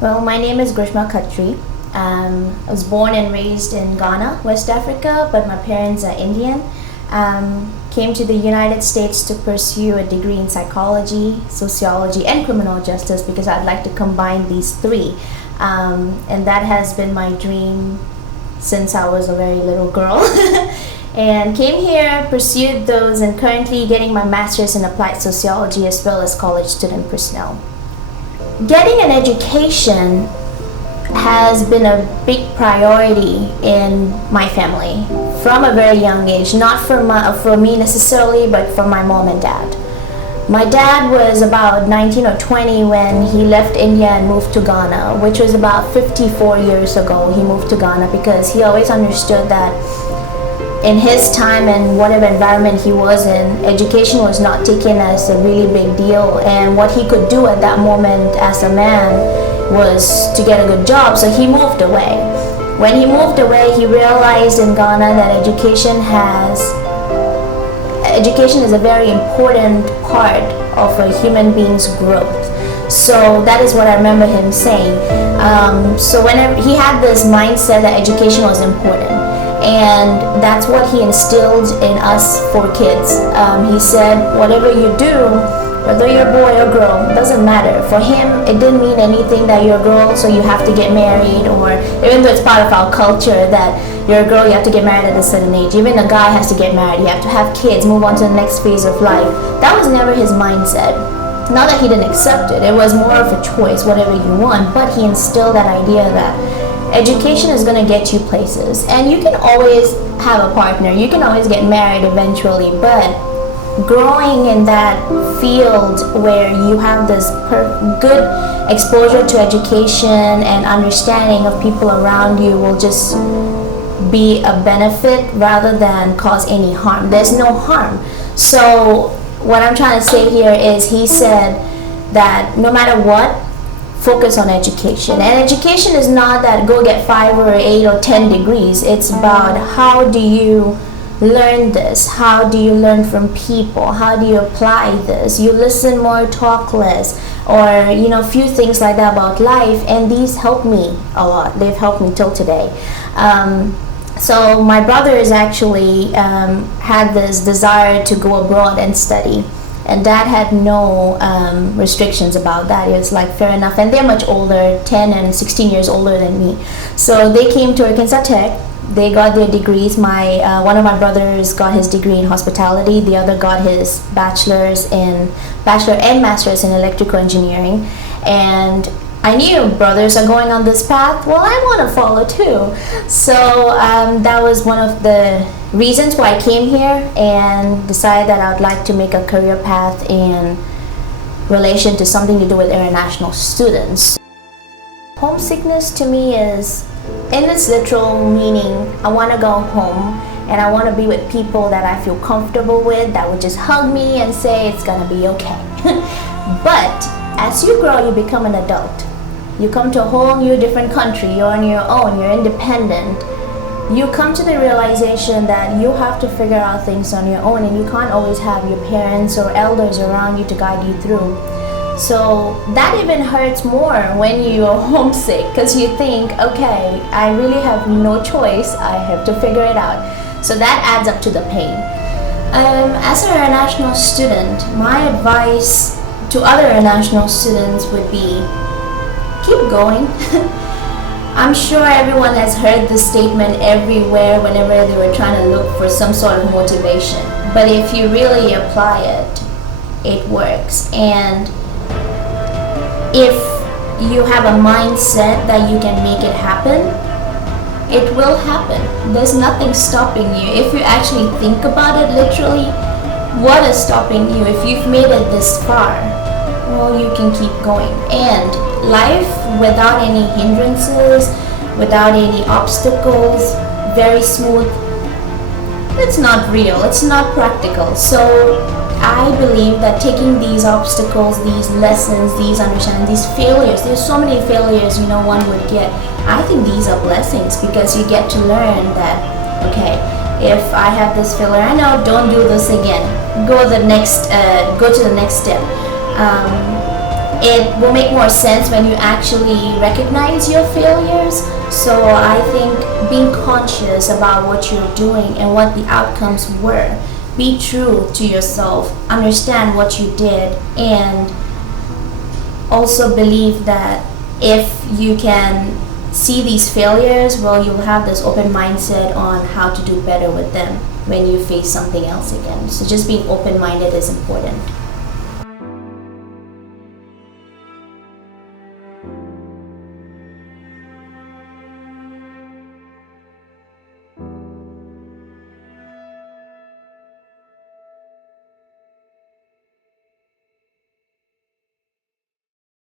Well, my name is Grishma. I was born and raised in Ghana, West Africa, but my parents are Indian. Came to the United States to pursue a degree in psychology, sociology, and criminal justice because I'd like to combine these three. And that has been my dream since I was a very little girl. And came here, pursued those, and currently getting my master's in applied sociology as well as college student personnel. Getting an education has been a big priority in my family from a very young age, not for me necessarily, but for my mom and dad. My dad was about 19 or 20 when he left India and moved to Ghana, which was about 54 years ago. He moved to Ghana because he always understood that in his time and whatever environment he was in, education was not taken as a really big deal, and what he could do at that moment as a man was to get a good job, so he moved away. When he moved away, he realized in Ghana that education is a very important part of a human being's growth. So that is what I remember him saying. So whenever he had this mindset that education was important, and that's what he instilled in us for kids. He said, whatever you do, whether you're a boy or girl, doesn't matter. For him, it didn't mean anything that you're a girl, so you have to get married, or even though it's part of our culture that you're a girl, you have to get married at a certain age. Even a guy has to get married, you have to have kids, move on to the next phase of life. That was never his mindset. Not that he didn't accept it, it was more of a choice, whatever you want, but he instilled that idea that education is going to get you places, and you can always have a partner, you can always get married eventually, but growing in that field where you have this good exposure to education and understanding of people around you will just be a benefit rather than cause any harm. There's no harm. So what I'm trying to say here is he said that no matter what, focus on education. And education is not that go get 5 or 8 or 10 degrees. It's about how do you learn this? How do you learn from people? How do you apply this? You listen more, talk less, or few things like that about life. And these help me a lot. They've helped me till today. So my brother is actually had this desire to go abroad and study. And dad had no restrictions about that. It was like fair enough. And they're much older, 10 and 16 years older than me. So they came to Arkansas Tech. They got their degrees. One of my brothers got his degree in hospitality. The other got his bachelor and master's in electrical engineering. And I knew brothers are going on this path. Well, I want to follow too. So that was one of the reasons why I came here and decided that I would like to make a career path in relation to something to do with international students. Homesickness to me is, in its literal meaning, I want to go home and I want to be with people that I feel comfortable with, that would just hug me and say it's gonna be okay. But as you grow, you become an adult. You come to a whole new different country, you're on your own, you're independent. You come to the realization that you have to figure out things on your own, and you can't always have your parents or elders around you to guide you through. So that even hurts more when you're homesick, because you think, okay, I really have no choice, I have to figure it out. So that adds up to the pain. As an international student, my advice to other international students would be, keep going. I'm sure everyone has heard this statement everywhere whenever they were trying to look for some sort of motivation. But if you really apply it, it works. And if you have a mindset that you can make it happen, it will happen. There's nothing stopping you. If you actually think about it literally, what is stopping you? If you've made it this far, well, you can keep going. And life without any hindrances, without any obstacles, very smooth, it's not real, it's not practical. So I believe that taking these obstacles, these lessons, these understandings, these failures, there's so many failures one would get, I think these are blessings, because you get to learn that, okay, if I have this failure, I know, don't do this again, go to the next step. it will make more sense when you actually recognize your failures. So I think being conscious about what you're doing and what the outcomes were, be true to yourself, understand what you did, and also believe that if you can see these failures, well, you'll have this open mindset on how to do better with them when you face something else again. So just being open-minded is important.